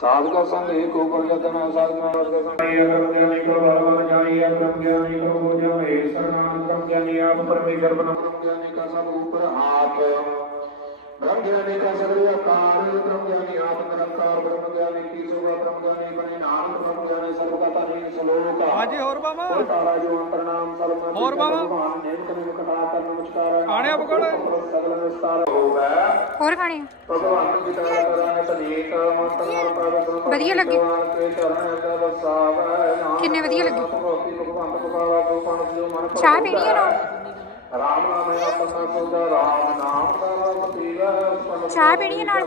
ਸਾਧਕ ਸੰਗ ਜਗ ਏਕੋ ਪ੍ਰਯਤਨ ਸਾਧਨਾ ਸਾਧਕ ਸੰਗ ਅਗਰ ਕੋ ਭਗਵਾਨ ਜਾਈ ਅਗਰ ਗਿਆਨੀ ਕੋ ਹੋ ਜਾਵੇ ਸਰਨਾਮ ਕਰਮ ਗਿਆਨੀ ਆਪ ਪਰਮੇਸ਼ਰ ਬਨ ਗਿਆਨੀ ਕਾ ਸਭ ਉਪਰ ਆਪ ਬ੍ਰਹਮ ਗਿਆਨੀ ਕਾ ਸਗਲਿਆ ਕਾਰਨ ਬ੍ਰਹਮ ਗਿਆਨੀ ਆਪ ਨਿਰੰਕਾਰ ਬ੍ਰਹਮ ਗਿਆਨੀ ਕੀ ਸੋਭਾ ਬ੍ਰਹਮ ਗਿਆਨੀ ਬਣੇ ਨਾਨਕ ਬ੍ਰਹਮ ਗਿਆਨੀ ਸਰਬ ਕਾ ਧਨੀ ਸਲੋਕ ਹਾਂਜੀ ਹੋਰ ਬਾਵਾ? ਤਾਰਾ ਜੋ ਅੰਤਰਨਾਮ ਸਰਬ ਹੋਰ ਬਾਵਾ? ਭਗਵਾਨ ਨੇਮ ਕਰਨ ਕਟਾ ਕਰਨ ਨਮਸਕਾਰ ਆਣੇ ਆਪ ਕੋਲ ਸਗਲ ਵਿਸਤਾਰ ਹੋਵੇ ਹੋਰ ਖਾਣੀ ਭਗਵਾਨ ਦੀ ਤਾਰਾ ਕਰਾਂਗੇ ਤਨੇਕ ਮੰਤਰ ਪ੍ਰਭ ਵਧੀਆ ਲੱਗੀ। ਕਿੰਨੇ ਵਧੀਆ ਲੱਗੀ। ਚਾਹ ਪੀਣੀ ਹੈ ਨਾ? ਰਾਮ ਨਾਮ ਹੈ ਆਪਣਾ ਸੋਦਾ ਰਾਮ ਨਾਮ। ਚਾਹ ਪੀਣੀ ਹੈ ਨਾਲ?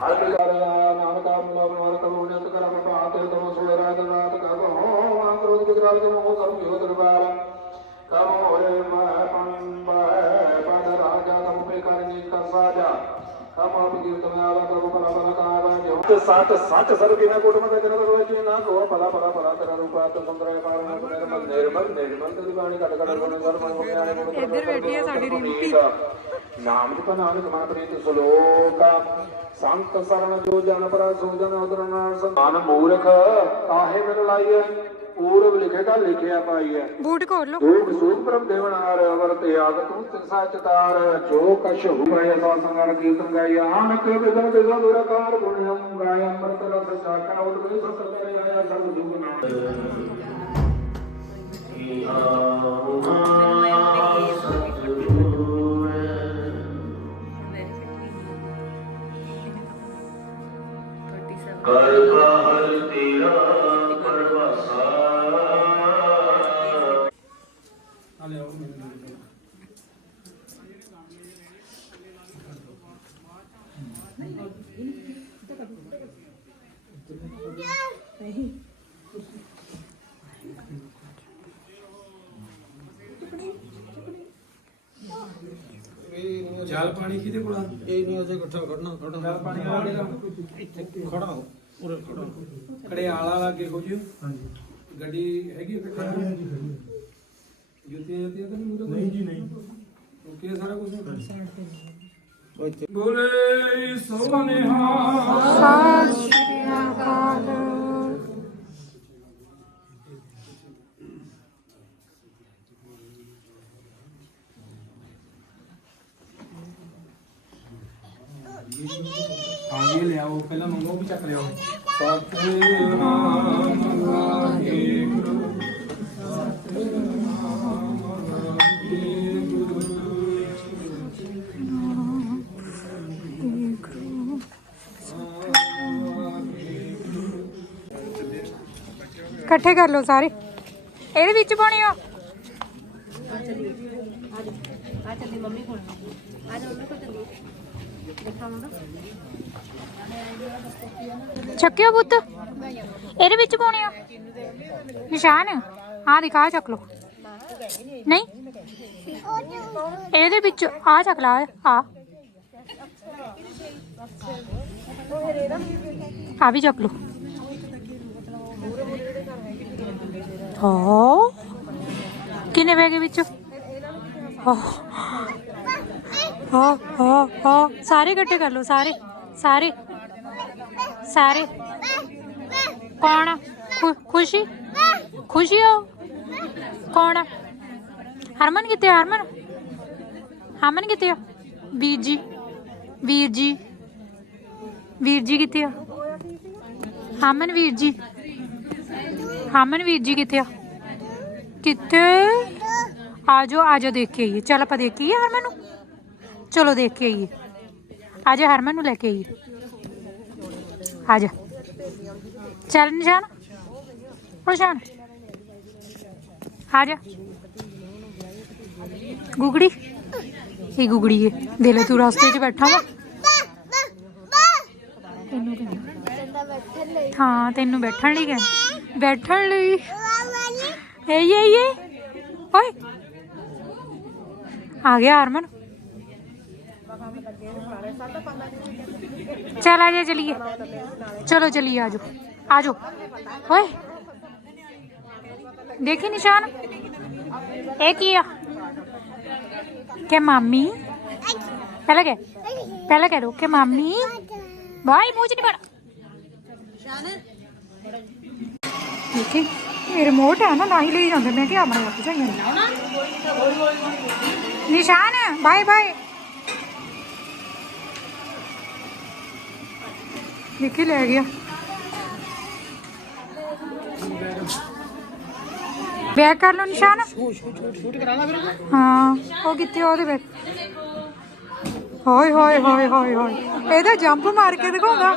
ਹਰ ਬਿਲਾਰਿਆ ਨਾਨਕ ਆਪ ਮਿਲਾਵ ਮਾਰ ਕਰੋ ਨਿਤ ਕਰਮ ਪਾਤੇ ਤਮ ਸੋਏ ਰਾਤ ਰਾਤ ਕਹੋ ਮਾਂ ਕਰੋ ਬਿਗਰਾਲ ਕੇ ਮੋਹ ਸਰਬ ਜੋ ਦਰਬਾਰ। ਕਮ ਹੋਏ ਮੈਂ ਪੰਬੈ ਪਦ ਰਾਜਾ ਤਮ ਪੇ ਕਰਨੀ ਕਰ ਸਾਜਾ ਕਮ ਆਪ ਕੀਰਤਨ ਆਲਾ ਪ੍ਰਭੂ ਪਰਾ ਪਰਾ ਕਾਰ ਸਤ ਜਨ ਕਰੋ ਜੀ ਨਾ ਕੋ ਪਲਾ ਪਲਾ ਪਲਾ ਤੇਰਾ ਰੂਪਾ ਤੇ ਸੁੰਦਰ ਪਾਰ ਨਾ ਨਿਰਮਲ ਨਿਰਮਲ ਨਿਰਮਲ ਤੇ ਬਾਣੀ ਕੱਟ ਕੱਟ ਗੁਣ ਗਰ ਮਨ ਮੁਖਿਆਣੇ ਗੁਣ ਇੱਧਰ ਬੈਠੀ ਹੈ ਸਾਡੀ ਰਿੰਪੀ। ਨਾਮ ਜਪ ਨਾਨਕ ਮਨ ਸੋ ਪੂਰਬ ਲਿਖੇਗਾ ਲਿਖਿਆ ਪਾਈਐ ਬੂਟ ਖੋਲ ਲੋ ਸੂਖ ਪ੍ਰਭ ਦੇਵਨਾਰ ਅਵਰਤ ਆਗ ਤੂੰ ਤਿਸਾ ਚਤਾਰ ਜੋ ਕਛ ਹੁਪਾਇ ਸਾ ਸੰਗਰ ਕੀਰਤਨ ਗਾਈ ਆਨਕ ਬਿਦਨ ਬਿਦਨ ਦੁਰਕਾਰ ਗੁਣ ਹਮ ਗਾਇ ਅੰਮ੍ਰਿਤ ਰਸ ਚਾਖਾ ਉਡ ਗਈ ਸਤ ਕਰੇ ਆਇਆ ਸਭ ਜੁਗ ਨਾਮ ਜਲ ਪਾਣੀ ਕਿਹਦੇ ਕੋਲ ਆ? ਇਹ ਨਹੀਂ ਉਸੇ ਇਕੱਠਾ ਖੜਨਾ ਖੜਨਾ। ਜਲ ਪਾਣੀ ਵਾਲੇ ਦਾ ਖੜਾ ਹੋ ਉਰੇ ਖੜਾ ਹੋ। ਖੜੇ ਆਲਾ ਲਾਗੇ ਹੋ ਜਿਓ ਹਾਂਜੀ। ਗੱਡੀ ਹੈਗੀ ਉੱਥੇ ਖੜਾ ਜੁੱਤੀਆਂ ਜੁੱਤੀਆਂ ਤਾਂ ਨਹੀਂ ਮੂਰੇ ਨਹੀਂ ਜੀ ਨਹੀਂ। ਓਕੇ ਸਾਰਾ ਕੁਝ ਉਹ ਇੱਥੇ। ਬੋਲੇ ਸੋਨੇਹਾ ਸਤਿ ਸ਼੍ਰੀ ਅਕਾਲ। ਆਗੇ ਲਿਆਓ ਪਹਿਲਾਂ ਮੰਗੋ ਵੀ ਚੱਕ ਲਿਆਓ। ਸਤਿਨਾਮ ਵਾਹਿਗੁਰੂ ਸਤਿਨਾਮ ਵਾਹਿਗੁਰੂ ਇਕੱਠੇ ਕਰ ਲਓ ਸਾਰੇ। ਇਹਦੇ ਵਿੱਚ ਪਾਉਣੇ ਆ। ਆ ਚੱਲੀ ਮੰਮੀ ਕੋਲ। ਆ ਜਾ ਮੰਮੀ ਕੋਲ। ਚੱਕਿਓ ਪੁੱਤ। ਇਹਦੇ ਵਿੱਚ ਪਾਉਣੇ ਆ? ਨਿਸ਼ਾਨ ਆ ਦਿਖਾ ਚੱਕ ਲਓ। ਨਹੀਂ? ਇਹਦੇ ਵਿੱਚ ਆ ਚੱਕ ਲਾ ਆ ਆ ਵੀ ਚੱਕ ਲਓ। ਹਾਂ। ਕਿੰਨੇ ਪੈ ਵਿੱਚ? ਹਾਂ ਹਾਂ ਹਾਂ ਹਾਂ ਸਾਰੇ ਇਕੱਠੇ ਕਰ ਲਓ ਸਾਰੇ ਸਾਰੇ ਸਾਰੇ ਕੌਣ ਆ? ਖੁ- ਖੁਸ਼ੀ ਖੁਸ਼ੀ ਹੋ ਕੌਣ ਆ? ਹਰਮਨ ਕਿੱਥੇ ਆ ਹਰਮਨ ਹਰਮਨ ਕਿੱਥੇ ਆ ਵੀਰ ਜੀ ਵੀਰ ਜੀ ਵੀਰ ਜੀ ਕਿੱਥੇ ਆ ਹਾਮਨ ਵੀਰ ਜੀ ਹਾਮਨ ਵੀਰ ਜੀ ਕਿੱਥੇ ਆ ਕਿੱਥੇ ਜਾਓ ਆ ਜਾਓ ਦੇਖ ਕੇ ਆਈਏ ਚਲ ਆਪਾਂ ਹਰਮਨ ਨੂੰ। ਚਲੋ ਦੇਖ ਕੇ ਆਈਏ। ਆ ਹਰਮਨ ਨੂੰ ਲੈ ਕੇ ਆਈਏ। ਆ ਚੱਲ ਨਿਸ਼ਾਨ। ਨਿਸ਼ਾਨ। ਆ ਗੁਗੜੀ। ਇਹ ਗੁਗੜੀ ਏ। ਦੇ ਲੈ ਤੂੰ ਰਸਤੇ 'ਚ ਬੈਠਾ ਵਾ। ਤੈਨੂੰ ਕਹਿੰਦਾ ਹਾਂ, ਤੈਨੂੰ ਬੈਠਣ ਲਈ ਕਹਿੰਦਾ। ਬੈਠਣ ਲਈ। ਏ ਏ ਏ ਓਏ। ਆ ਗਿਆ ਹਰਮਨ? ਚਲ ਆ ਜਾ, ਚਲੀਏ। ਚਲੋ, ਚਲੀਏ ਆਜੋ ਆਜੋ ਓਏ। ਦੇਖੀ ਨਿਸ਼ਾਨ? ਇਹ ਕੀ ਆ? ਕਿ ਮਾਮੀ? ਪਹਿਲਾਂ ਕਹਿ ਪਹਿਲਾਂ ਕਹਿ ਦੋ ਕਿ ਮਾਮੀ। ਭਾਈ ਮੂੰਹ ਚ ਨਹੀਂ ਬੜਾ ਠੀਕ ਹੈ ਇਹ ਰਿਮੋਟ ਹੈ ਨਾ ਨਾ ਹੀ ਲਈ ਜਾਂਦੇ। ਮੈਂ ਕਿ ਆਪਣੇ ਆਪ ਚਾਹੀਏ निशान बाय बाय ਦੇਖੀ ਲੈ ਗਿਆ ਬੈਕ ਕਰ ਲਓ ਨਿਸ਼ਾਨ ਸ਼ੂਟ ਕਰਾ ਲਾ ਹਾਂ ਉਹ ਕਿੱਥੇ ਆ ਉਹਦੇ ਬੈਕ ਹੋਏ ਹੋਏ ਹੋਏ ਹੋਏ ਹੋਏ ਇਹਦਾ ਜੰਪ ਮਾਰ ਕੇ ਦਿਖਾਉਂਦਾ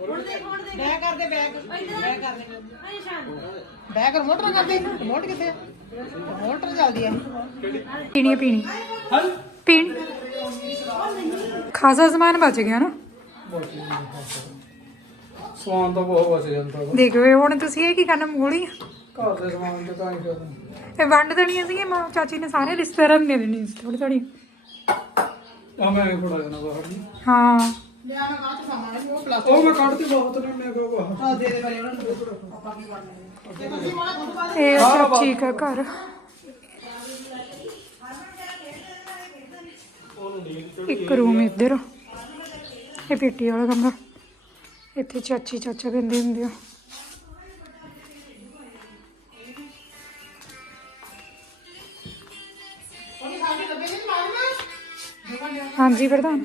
ਨਿੱਕੀ ਨਿੱਕੀ ਬੈਕ। ਰਿਮੋਟ ਨਾ ਕਰਦੀ। ਰਿਮੋਟ ਕਿੱਥੇ ਆ? ਮੋਟਰ ਚੱਲਦੀ ਆ। ਪੀਣੀ ਹੈ ਪੀਣੀ। ਪੀਣੀ। ਖਾਸਾ ਸਮਾਨ ਬਚ ਗਿਆ ਨਾ। ਸਵਾਨ ਤਾਂ ਬਹੁਤ ਬਚ ਜਾਂਦਾ ਵਾ। ਦੇਖੋ ਇਹ ਹੁਣ ਤੁਸੀਂ ਇਹ ਕੀ ਕਰਨਾ ਮੂਲੀਆਂ ਘਰ ਦੇ ਸਮਾਨ ਤੇ ਤਾਂ ਹੀ ਕਰਦਾ ਇਹ ਵੰਡ ਦੇਣੀਆਂ ਸੀਗੀਆਂ ਮਾਂ ਚਾਚੀ ਨੇ ਸਾਰੇ ਰਿਸ਼ਤੇਦਾਰਾਂ ਨੂੰ ਦੇ ਦੇਣੀ ਸੀ ਥੋੜੀ ਥੋੜੀ ਆ ਮੈਂ ਫੜਾ ਜਾਣਾ ਬਾਹਰ ਨੂੰ। ਹਾਂ। ਲਿਆ ਮੈਂ ਕਾਹ ਚ ਸਾਮਾਨ ਉਹ ਪਲਾਸ ਉਹ ਮੈਂ ਕੱਢਤੀ ਬਹੁਤ ਨੇ ਮੈਂ ਕਹਾਂ ਬਾਹਰ ਆ। ਦੇ ਦੇ ਬਾਰੇ ਉਹਨਾਂ ਨੂੰ ਆਪਾਂ ਕੀ ਕਰਨਾ ਤੇ ਤੁਸੀਂ ਮਾੜਾ ਦੁੱਧ ਪਾ ਦੇ ਇਹ ਆ ਚਾਚੀ ਦਾ ਘਰ। ਇੱਕ ਰੂਮ ਇੱਧਰ। ਇਹ ਪੇਟੀ ਵਾਲਾ ਕਮਰਾ। ਇੱਥੇ ਚਾਚੀ ਚਾਚਾ ਕਹਿੰਦੇ ਹੁੰਦੇ ਆ। ਉਹਨੇ ਸਾਡੇ ਡੱਬੇ ਚ ਮਾਰਨਾ ਹਾਂਜੀ ਪ੍ਰਧਾਨ।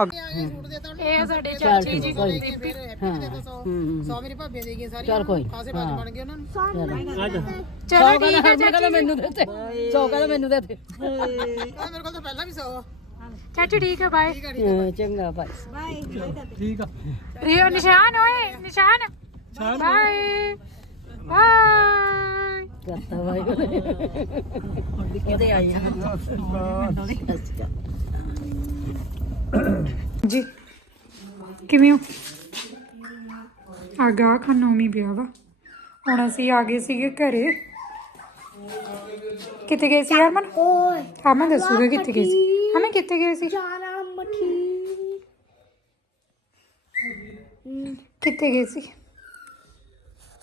ਇਹ ਸਾਡੇ ਚਾਚੀ ਜੀ ਹਾਂ। ਸੌ ਮੇਰੀ ਭਾਬੀ ਦੇ ਗਈ ਸਾਰੀ। ਚਲ ਕੋਈ ਖਾਸੇ ਬਾਜ ਬਣ ਗਏ ਉਹਨਾਂ ਨੂੰ। ਚਲੋ। ਠੀਕ ਹੈ ਚਾਚੀ ਮੈਨੂੰ ਦੇ ਤੇ 100 ਕਹਿੰਦਾ ਮੈਨੂੰ ਦੇ ਤੇ ਮੇਰੇ ਕੋਲ ਤਾਂ ਪਹਿਲਾਂ ਵੀ 100 ਚਾਚੀ ਠੀਕ ਹੈ ਬਾਏ। ਚੰਗਾ ਭਾਈ ਠੀਕ ਆ। ਰਿਓ ਨਿਸ਼ਾਨ ਓਏ ਨਿਸ਼ਾਨ। Bye bye. ਕਰਤਾ ਭਾਈ ਉਹਦੇ ਆਈ ਜੀ। ਕਿਵੇਂ ਹੋ? ਆਗਾ ਖਨੋਮੀ ਵਿਆਹ ਵਾ। ਹੁਣ ਅਸੀਂ ਆ ਗਏ ਸੀਗੇ ਘਰੇ। ਕਿੱਥੇ ਗਏ ਸੀ ਹਰਮਨ? ਹਰਮਨ ਦੱਸੂਗਾ ਕਿੱਥੇ ਗਏ ਸੀ। ਹਮੇ ਕਿੱਥੇ ਗਏ ਸੀ? ਜਾਣਾ ਮਠੀ ਕਿੱਥੇ ਗਏ ਸੀ?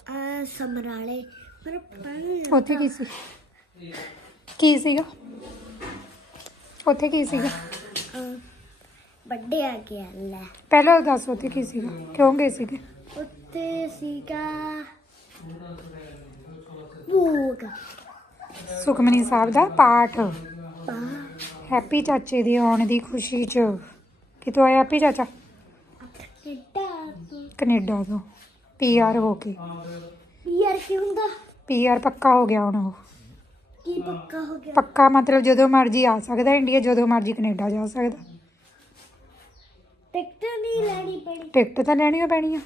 ਆ ਸਮਰਾਲੇ। ਪਰ ਪਾਣੀ ਉੱਥੇ ਕੀ ਸੀ? ਕੀ ਸੀਗਾ? ਉੱਥੇ ਕੀ ਸੀਗਾ? ਵੱਡੇ ਆ ਗਿਆ ਲੈ। ਪਹਿਲਾਂ ਦੱਸ ਉੱਥੇ ਕੀ ਸੀਗਾ? ਕਿਉਂ ਗਏ ਸੀਗੇ? ਉੱਤੇ ਸੀਗਾ ਭੋਗ। ਸੁਖਮਨੀ ਸਾਹਿਬ ਦਾ ਪਾਠ। ਪਾ ਹੈਪੀ ਚਾਚੇ ਦੀ ਆਉਣ ਦੀ ਖੁਸ਼ੀ 'ਚ। ਕਿਤੋਂ ਆਇਆ ਹੈਪੀ ਚਾਚਾ? ਕਿੱਡਾ ਕੈਨੇਡਾ ਤੋਂ। ਪੀਆਰ ਹੋ ਕੇ। ਯਾਰ ਕੀ ਹੁੰਦਾ? ਪੀਆਰ ਪੱਕਾ ਹੋ ਗਿਆ ਹੁਣ ਉਹ। ਕੀ ਪੱਕਾ ਹੋ ਗਿਆ? ਪੱਕਾ ਮਤਲਬ ਜਦੋਂ ਮਰਜ਼ੀ ਆ ਸਕਦਾ ਇੰਡੀਆ ਜਦੋਂ ਮਰਜ਼ੀ ਕੈਨੇਡਾ ਜਾ ਸਕਦਾ। ਟਿਕਟ ਨਹੀਂ ਲੈਣੀ ਪੜੀ ਟਿਕਟ ਤਾਂ ਲੈਣੀ ਓ ਪੈਣੀ ਆ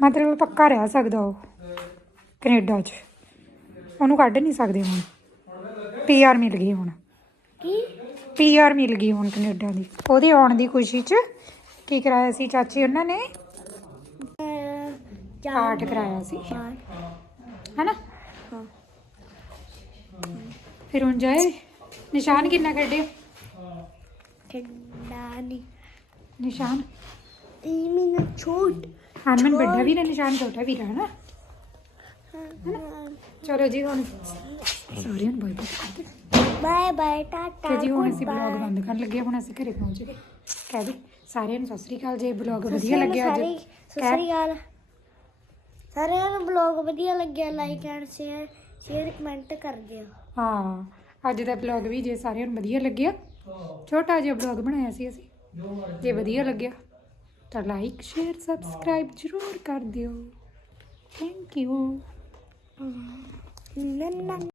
ਮਤਲਬ ਪੱਕਾ ਰਹਿ ਸਕਦਾ ਉਹ। ਕੈਨੇਡਾ 'ਚ। ਉਹਨੂੰ ਕੱਢ ਨਹੀਂ ਸਕਦੇ ਹੁਣ। ਪੀਆਰ ਮਿਲ ਗਈ ਹੁਣ। ਕੀ? ਪੀਆਰ ਮਿਲ ਗਈ ਹੁਣ ਕੈਨੇਡਾ ਦੀ। ਉਹਦੇ ਆਉਣ ਦੀ ਖੁਸ਼ੀ 'ਚ ਕੀ ਕਰਾਇਆ ਸੀ ਚਾਚੀ ਉਹਨਾਂ ਨੇ? ਪਾਠ ਕਰਾਇਆ ਸੀ। ਹੈਨਾ? ਫਿਰ ਹੁਣ ਜਾਏ। ਨਿਸ਼ਾਨ ਕਿੰਨਾ ਕੱਢਿਆ ਨਾਨੀ ਨਿਸ਼ਾਨ? ਇਹ ਮੀਨਾ ਛੋਟ ਹਰਮਨ ਵੱਡਾ ਵੀ ਨਾ ਨਿਸ਼ਾਨ ਛੋਟਾ ਵੀ ਰਹਿਣਾ ਚਲੋ ਜੀ ਹੁਣ ਸੌਰੀ ਹੁਣ ਬਾਈ ਬਾਈ ਬਾਏ ਬਾਏ ਟਾਟਾ ਜੀ ਹੁਣ ਅਸੀਂ ਬਲੌਗ ਬੰਦ ਕਰਨ ਲੱਗੇ ਹਾਂ, ਹੁਣ ਅਸੀਂ ਘਰੇ ਪਹੁੰਚ ਗਏ। ਕਹਿ ਦੇ ਸਾਰਿਆਂ ਨੂੰ ਸਤਿ ਸ੍ਰੀ ਅਕਾਲ ਜੇ ਬਲੌਗ ਵਧੀਆ ਲੱਗਿਆ ਅੱਜ। ਸਤਿ ਸ੍ਰੀ ਅਕਾਲ। ਸਾਰਿਆਂ ਨੂੰ ਬਲੌਗ ਵਧੀਆ ਲੱਗਿਆ like and share share comment ਕਰ ਦਿਓ ਹਾਂ ਅੱਜ ਦਾ ਬਲੌਗ ਵੀ ਜੇ ਸਾਰਿਆਂ ਨੂੰ ਵਧੀਆ ਲੱਗਿਆ ਛੋਟਾ ਜਿਹਾ ਬਲੌਗ ਬਣਾਇਆ ਸੀ ਅਸੀਂ। ਜੇ ਵਧੀਆ ਲੱਗਿਆ ਤਾਂ ਲਾਈਕ ਸ਼ੇਅਰ ਸਬਸਕ੍ਰਾਈਬ ਜ਼ਰੂਰ ਕਰ ਦਿਓ। Thank you